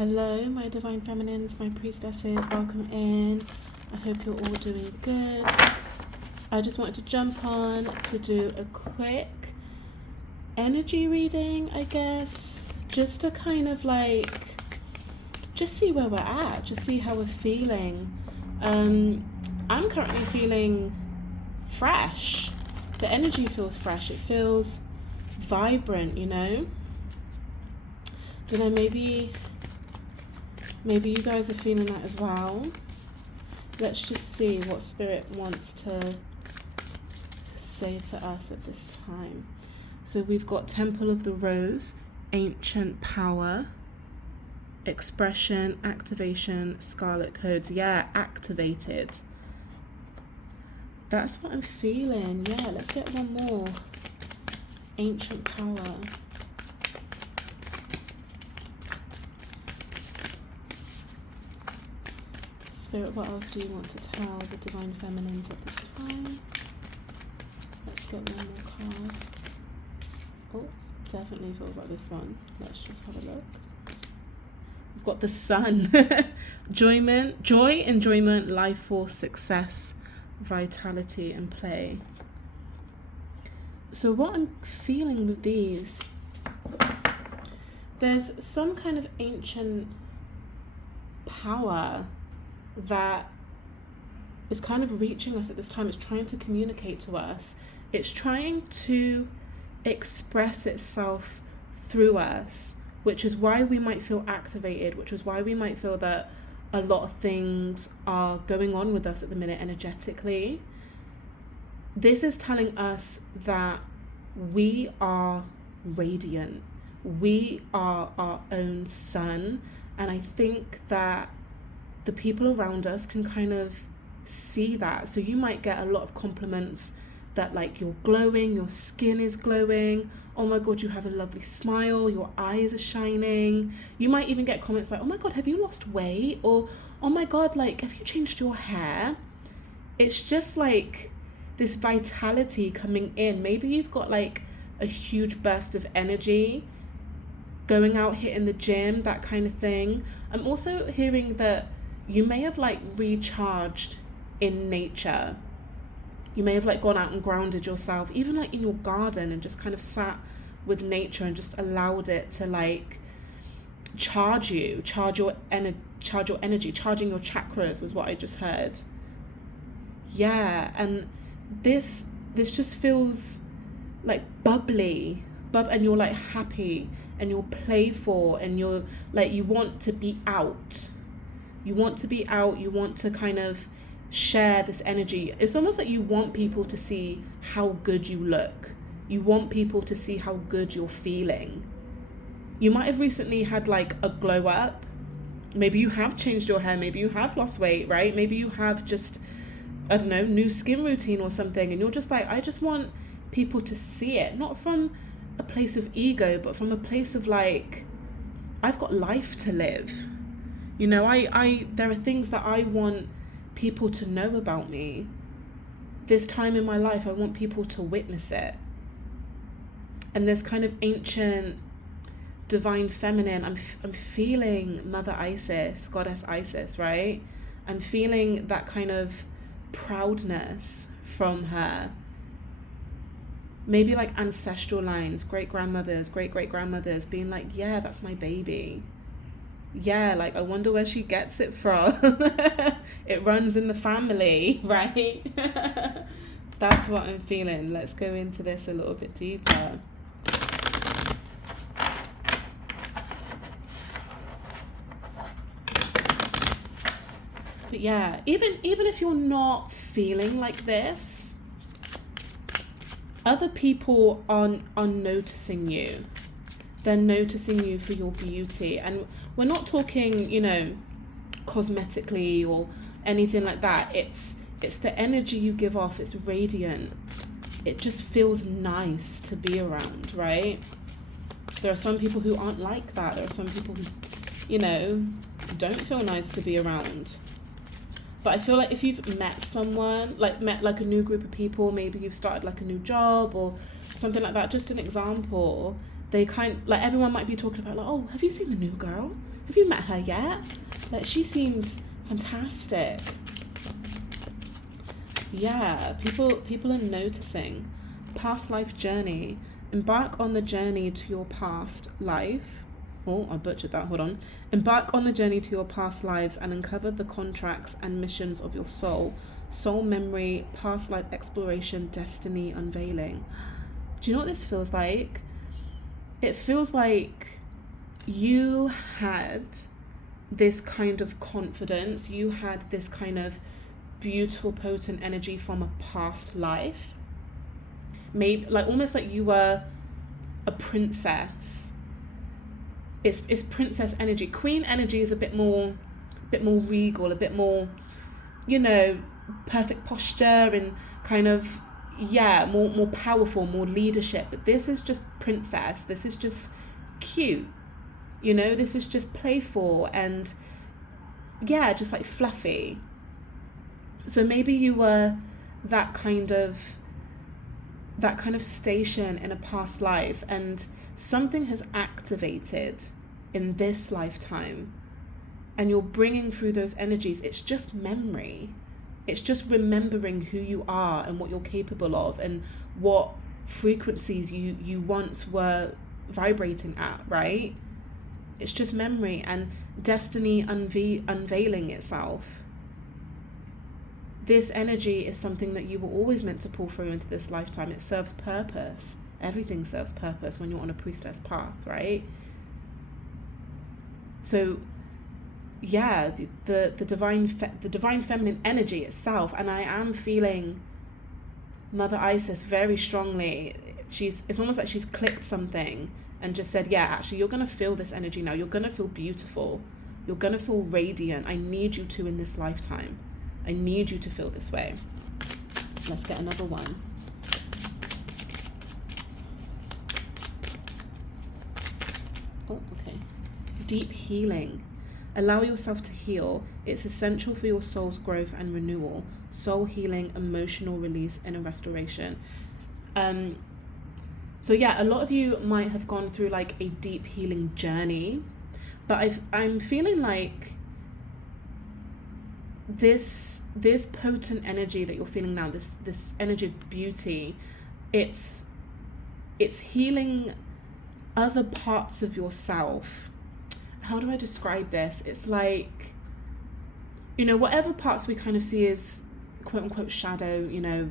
Hello, my divine feminines, my priestesses, welcome in. I hope you're all doing good. I just wanted to jump on to do a quick energy reading, I guess, just to kind of just see where we're at, just see how we're feeling. I'm currently feeling fresh. The energy feels fresh. It feels vibrant, you know? Don't know, maybe you guys are feeling that as well. Let's just see what Spirit wants to say to us at this time. So we've got Temple of the Rose, Ancient Power, Expression, Activation, Scarlet Codes. Yeah, activated. That's what I'm feeling. Yeah, let's get one more. Ancient Power. Spirit, what else do you want to tell the divine feminines at this time? Let's get one more card. Oh, definitely feels like this one. Let's just have a look. We've got the Sun. Joy, enjoyment, life force, success, vitality, and play. So what I'm feeling with these, there's some kind of ancient power that is kind of reaching us at this time. It's trying to communicate to us. It's trying to express itself through us, which is why we might feel activated, which is why we might feel that a lot of things are going on with us at the minute energetically. This is telling us that we are radiant. We are our own sun. And I think that the people around us can kind of see that. So you might get a lot of compliments that you're glowing, your skin is glowing, oh my god, you have a lovely smile, your eyes are shining. You might even get comments like, oh my god, have you lost weight? Or oh my god, have you changed your hair? It's just this vitality coming in. Maybe you've got a huge burst of energy going out, hitting the gym, that kind of thing. I'm also hearing that you may have recharged in nature. You may have gone out and grounded yourself, even in your garden, and just kind of sat with nature and just allowed it to charge you, charge your energy, charging your chakras was what I just heard. Yeah, and this just feels bubbly, and you're happy and you're playful and you're you want to be out. You want to be out, you want to kind of share this energy. It's almost like you want people to see how good you look. You want people to see how good you're feeling. You might have recently had a glow up. Maybe you have changed your hair, maybe you have lost weight, right? Maybe you have just, I don't know, new skin routine or something, and you're just I just want people to see it, not from a place of ego, but from a place of I've got life to live. You know, there are things that I want people to know about me. This time in my life, I want people to witness it. And this kind of ancient divine feminine, I'm feeling Mother Isis, Goddess Isis, right? I'm feeling that kind of proudness from her. Maybe ancestral lines, great-grandmothers, great-great-grandmothers being yeah, that's my baby. Yeah, I wonder where she gets it from. It runs in the family, right? That's what I'm feeling. Let's go into this a little bit deeper. But yeah, even if you're not feeling like this, other people are noticing you. They're noticing you for your beauty. And we're not talking, cosmetically or anything like that. It's the energy you give off. It's radiant. It just feels nice to be around, right? There are some people who aren't like that. There are some people who, don't feel nice to be around. But I feel if you've met someone, met a new group of people, maybe you've started a new job or something like that, just an example, they like everyone might be talking about like, oh, have you seen the new girl? Have you met her yet? Like, she seems fantastic. Yeah, people are noticing. Past life journey. Embark on the journey to your past life. Oh, I butchered that, hold on. Embark on the journey to your past lives and uncover the contracts and missions of your soul. Soul memory, past life exploration, destiny unveiling. Do you know what this feels like? It feels like you had this kind of confidence, you had this kind of beautiful, potent energy from a past life. Maybe like almost like you were a princess. It's princess energy. Queen energy is a bit more regal, a bit more, you know, perfect posture and kind of, yeah, more powerful, more leadership. But this is just princess. This is just cute. You know, this is just playful and, yeah, just like fluffy. So maybe you were that kind of station in a past life, and something has activated in this lifetime, and you're bringing through those energies. It's just memory. It's just remembering who you are and what you're capable of and what frequencies you once were vibrating at, right? It's just memory and destiny unveiling itself. This energy is something that you were always meant to pull through into this lifetime. It serves purpose. Everything serves purpose when you're on a priestess path, right? So, yeah, the divine feminine energy itself, and I am feeling Mother Isis very strongly. It's almost like she's clicked something and just said, yeah, actually, you're going to feel this energy now. You're going to feel beautiful. You're going to feel radiant. I need you to in this lifetime. I need you to feel this way. Let's get another one. Oh, okay. Deep healing. Allow yourself to heal. It's essential for your soul's growth and renewal. Soul healing, emotional release, inner restoration. So yeah, a lot of you might have gone through like a deep healing journey, but I'm feeling like this potent energy that you're feeling now, this energy of beauty, it's healing other parts of yourself. How do I describe this? It's like, you know, whatever parts we kind of see as quote unquote shadow, you know,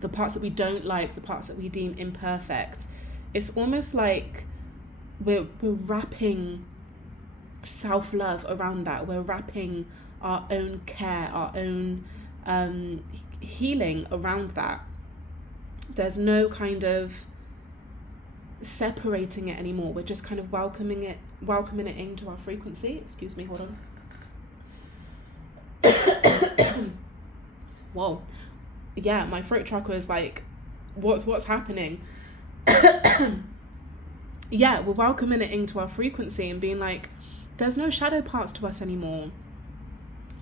the parts that we don't like, the parts that we deem imperfect, it's almost like we're wrapping self-love around that. We're wrapping our own care, our own healing around that. There's no kind of separating it anymore. We're just kind of welcoming it into our frequency. Excuse me, hold on. Whoa. Yeah, my throat chakra is like, what's happening? Yeah, we're welcoming it into our frequency and being like, there's no shadow parts to us anymore.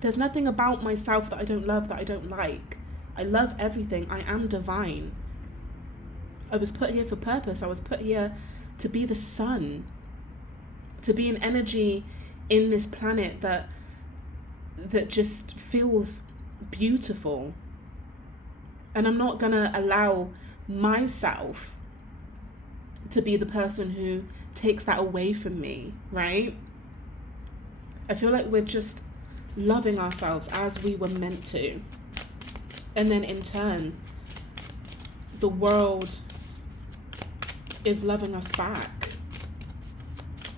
There's nothing about myself that I don't love, that I don't like. I love everything. I am divine. I was put here for purpose. I was put here to be the sun, to be an energy in this planet that just feels beautiful. And I'm not gonna allow myself to be the person who takes that away from me, right? I feel like we're just loving ourselves as we were meant to. And then in turn, the world is loving us back.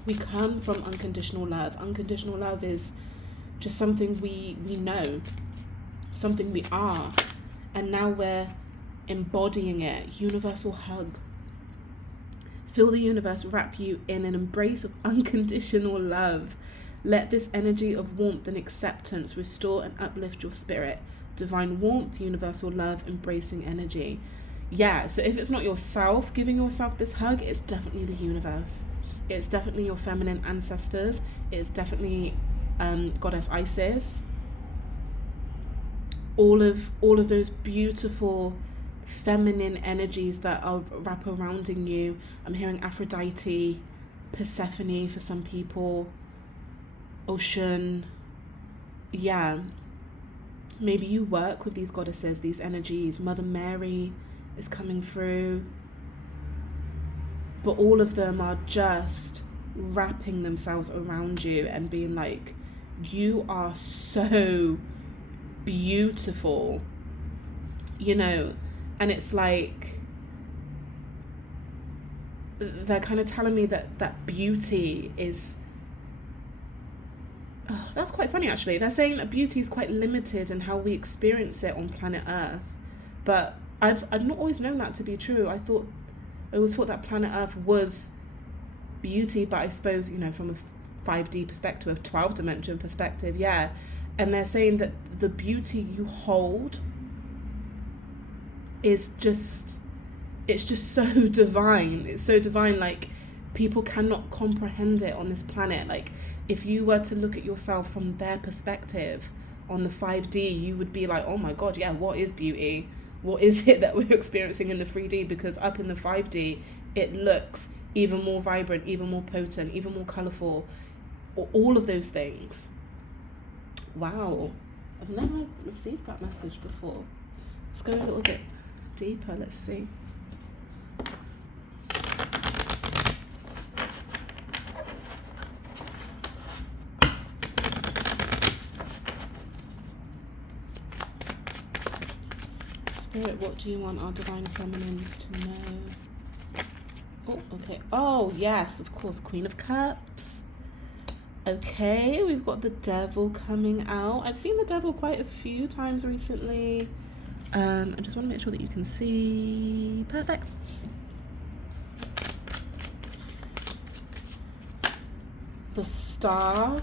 We come from unconditional love. Unconditional love is just something we know, something we are. And now we're embodying it. Universal hug. Feel the universe wrap you in an embrace of unconditional love. Let this energy of warmth and acceptance restore and uplift your spirit. Divine warmth, universal love, embracing energy. Yeah, so if it's not yourself giving yourself this hug, it's definitely the universe. It's definitely your feminine ancestors. It's definitely Goddess Isis. All of those beautiful feminine energies that are wrap around in you. I'm hearing Aphrodite, Persephone for some people, Ocean. Yeah, maybe you work with these goddesses, these energies. Mother Mary is coming through. But all of them are just wrapping themselves around you and being like, you are so beautiful, you know. And it's like they're kind of telling me that beauty is, that's quite funny actually. They're saying that beauty is quite limited in how we experience it on planet Earth. But I've not always known that to be true. I always thought that planet Earth was beauty, but I suppose, you know, from a 5D perspective, a 12 dimension perspective, yeah. And they're saying that the beauty you hold is just, it's just so divine. It's so divine, like people cannot comprehend it on this planet. Like if you were to look at yourself from their perspective on the 5D, you would be like, oh my God, yeah, what is beauty? What is it that we're experiencing in the 3D? Because up in the 5D, it looks even more vibrant, even more potent, even more colourful, all of those things. Wow, I've never received that message before. Let's go a little bit deeper, let's see. Spirit, what do you want our divine feminines to know? Oh, okay. Oh, yes, of course, Queen of Cups. Okay, we've got the Devil coming out. I've seen the Devil quite a few times recently. I just want to make sure that you can see. Perfect. The Star.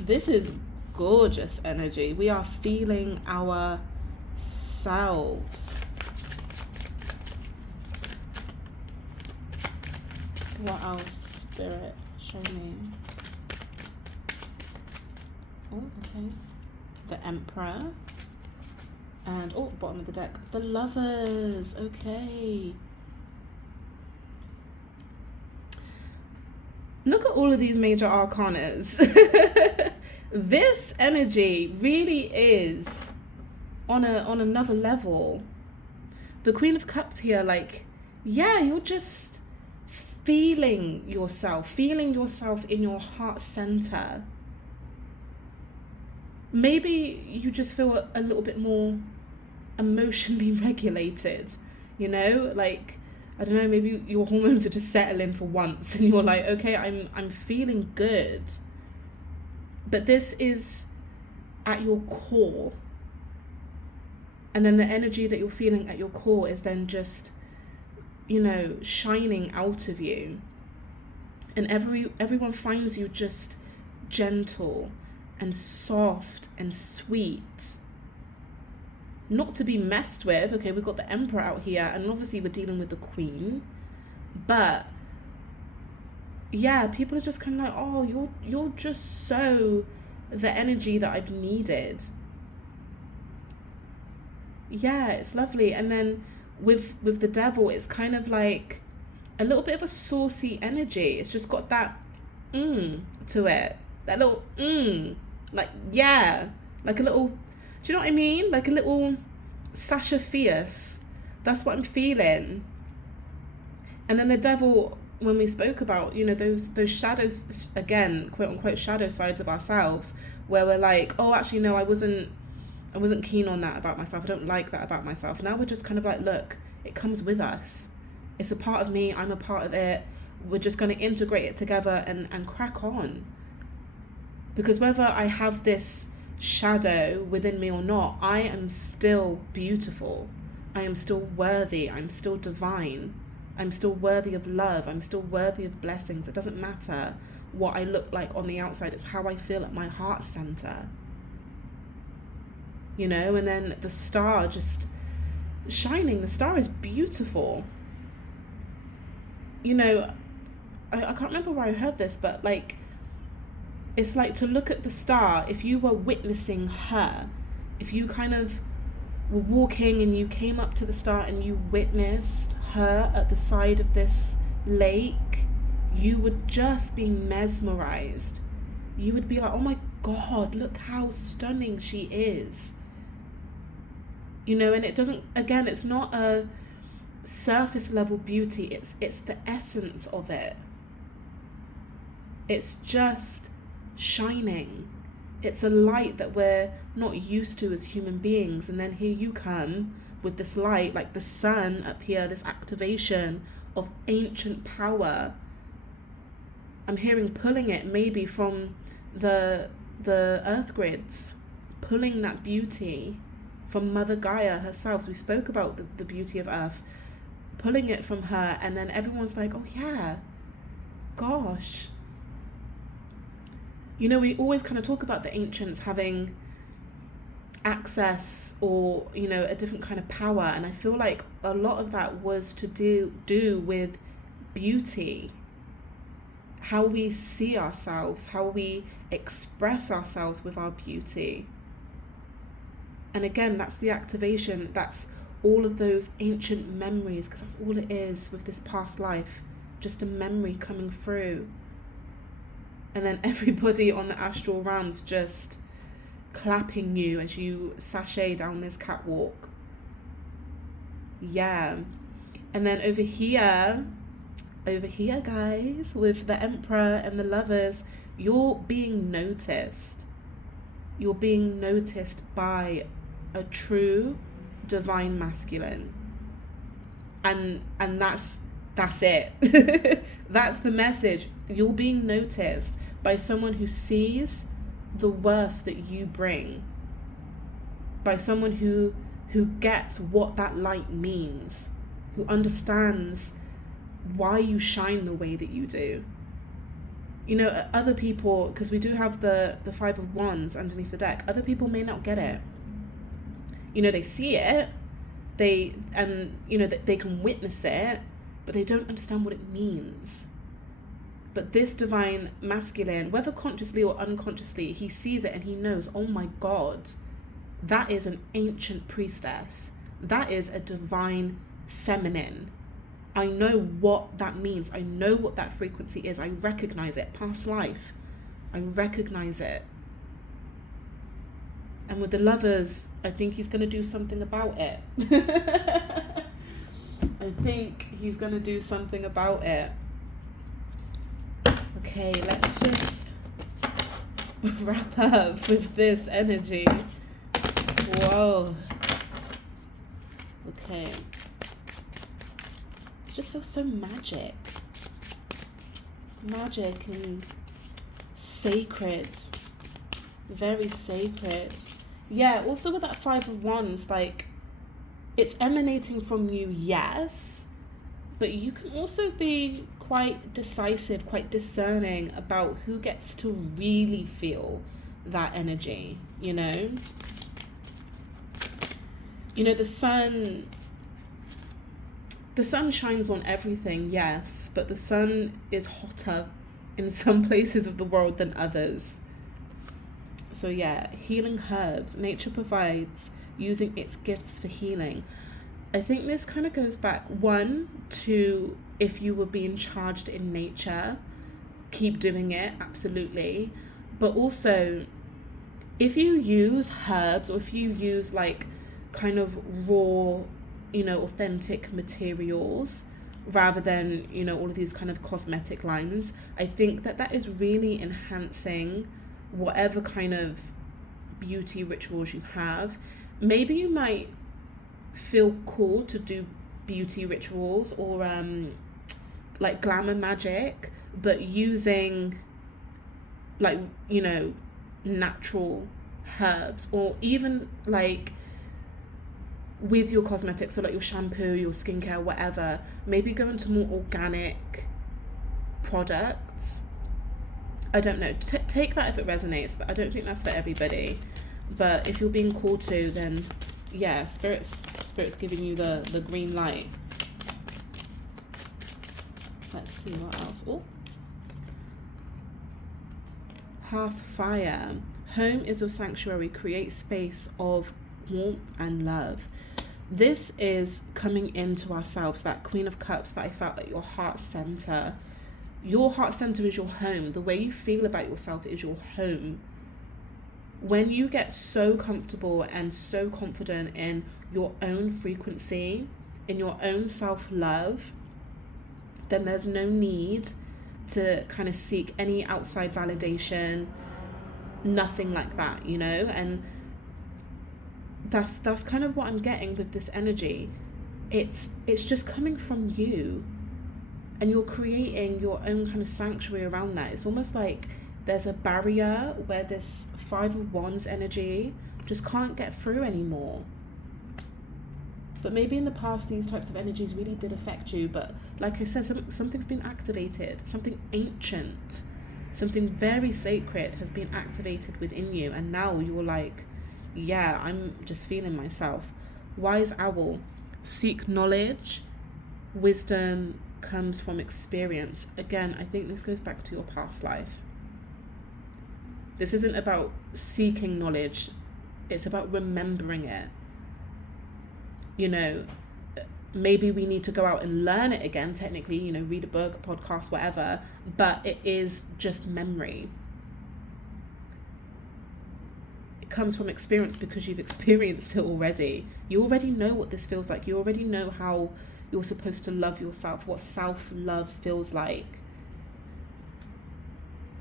This is gorgeous energy. We are feeling ourselves. What else, Spirit? Show me. Oh, okay. The Emperor. And, oh, bottom of the deck. The Lovers. Okay. Look at all of these major arcanas. This energy really is on another level. The Queen of Cups here, like, yeah, you're just feeling yourself in your heart center. Maybe you just feel a little bit more emotionally regulated, you know, like, I don't know, maybe your hormones are just settling for once and you're like, okay, I'm feeling good. But this is at your core. And then the energy that you're feeling at your core is then just, you know, shining out of you. And everyone finds you just gentle and soft and sweet. Not to be messed with. Okay, we've got the Emperor out here, and obviously we're dealing with the Queen. But yeah, people are just kind of like, oh, you're just so the energy that I've needed. Yeah, it's lovely. And then with the Devil, it's kind of like a little bit of a saucy energy. It's just got that to it. That little like, yeah, like a little, do you know what I mean? Like a little Sasha Fierce. That's what I'm feeling. And then the Devil, when we spoke about, you know, those shadows, again, quote unquote, shadow sides of ourselves, where we're like, oh, actually, no, I wasn't keen on that about myself. I don't like that about myself. Now we're just kind of like, look, it comes with us. It's a part of me. I'm a part of it. We're just going to integrate it together and crack on. Because whether I have this shadow within me or not, I am still beautiful. I am still worthy. I'm still divine. I'm still worthy of love. I'm still worthy of blessings. It doesn't matter what I look like on the outside. It's how I feel at my heart center. You know, and then the star just shining. The star is beautiful. You know, I can't remember where I heard this, but like, it's like to look at the star, if you were witnessing her, if you kind of were walking and you came up to the start and you witnessed her at the side of this lake, you would just be mesmerized. You would be like, oh my God, look how stunning she is. You know, and it doesn't, again, it's not a surface level beauty, it's the essence of it. It's just shining. It's a light that we're not used to as human beings. And then here you come with this light, like the sun up here, this activation of ancient power. I'm hearing pulling it maybe from the earth grids, pulling that beauty from Mother Gaia herself. So we spoke about the beauty of earth, pulling it from her, and then everyone's like, oh yeah, gosh. You know, we always kind of talk about the ancients having access or, you know, a different kind of power. And I feel like a lot of that was to do with beauty, how we see ourselves, how we express ourselves with our beauty. And again, that's the activation. That's all of those ancient memories, because that's all it is with this past life, just a memory coming through. And then everybody on the astral realms just clapping you as you sashay down this catwalk. Yeah. And then over here, guys, with the Emperor and the Lovers, you're being noticed. You're being noticed by a true divine masculine. And that's it. That's the message. You're being noticed by someone who sees the worth that you bring, by someone who gets what that light means, who understands why you shine the way that you do. You know, other people, because we do have the Five of Wands underneath the deck, other people may not get it. You know, they see it, they can witness it, but they don't understand what it means. But this divine masculine, whether consciously or unconsciously, he sees it and he knows, oh my God, that is an ancient priestess. That is a divine feminine. I know what that means. I know what that frequency is. I recognize it. Past life. I recognize it. And with the Lovers, I think he's going to do something about it. I think he's going to do something about it. Okay, let's just wrap up with this energy. Whoa. Okay. It just feels so magic. Magic and sacred. Very sacred. Yeah, also with that Five of Wands, like, it's emanating from you, yes, but you can also be quite decisive, quite discerning about who gets to really feel that energy, you know? You know, the sun shines on everything, yes, but the sun is hotter in some places of the world than others. So yeah, healing herbs. Nature provides, using its gifts for healing. I think this kind of goes back, one, to if you were being charged in nature, keep doing it, absolutely. But also, if you use herbs or if you use like kind of raw, you know, authentic materials rather than, you know, all of these kind of cosmetic lines, I think that is really enhancing whatever kind of beauty rituals you have. Maybe you might feel called to do beauty rituals or like glamour magic, but using like, you know, natural herbs, or even like with your cosmetics, so like your shampoo, your skincare, whatever, maybe go into more organic products. I don't know, take that if it resonates. I don't think that's for everybody, but if you're being called to, then yeah, spirit's giving you the green light. Let's see what else. Oh, hearth fire. Home is your sanctuary. Create space of warmth and love. This is coming into ourselves, that Queen of Cups that I felt at your heart center. Your heart center is your home. The way you feel about yourself is your home. When you get so comfortable and so confident in your own frequency, in your own self-love, then there's no need to kind of seek any outside validation, nothing like that, you know? And that's kind of what I'm getting with this energy. It's just coming from you, and you're creating your own kind of sanctuary around that. It's almost like there's a barrier where this Five of Wands energy just can't get through anymore. But maybe in the past these types of energies really did affect you, but like I said, something's been activated, something ancient, something very sacred has been activated within you, and now you're like, yeah, I'm just feeling myself. Wise Owl, seek knowledge. Wisdom comes from experience. Again, I think this goes back to your past life. This isn't about seeking knowledge, it's about remembering it. You know, maybe we need to go out and learn it again, technically, you know, read a book, a podcast, whatever, but it is just memory. It comes from experience because you've experienced it already. You already know what this feels like. You already know how you're supposed to love yourself, what self-love feels like.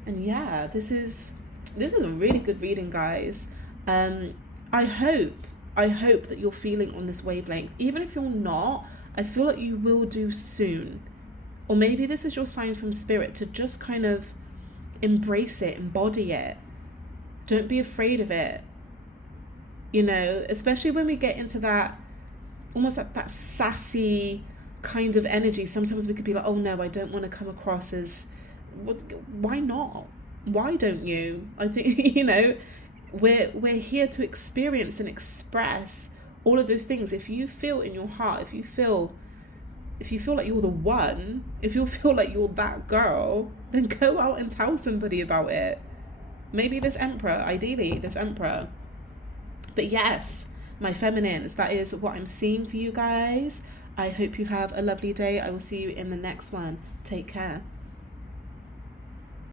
And yeah, this is a really good reading, guys. I hope that you're feeling on this wavelength. Even if you're not, I feel like you will do soon. Or maybe this is your sign from spirit to just kind of embrace it, embody it. Don't be afraid of it. You know, especially when we get into that, almost like that sassy kind of energy. Sometimes we could be like, oh no, I don't want to come across as, why not? Why don't you? I think, you know, we're here to experience and express all of those things. If you feel in your heart, if you feel like you're the one, if you feel like you're that girl, then go out and tell somebody about it. Maybe this Emperor, ideally this Emperor. But yes, my feminines, that is what I'm seeing for you guys. I hope you have a lovely day. I will see you in the next one. Take care.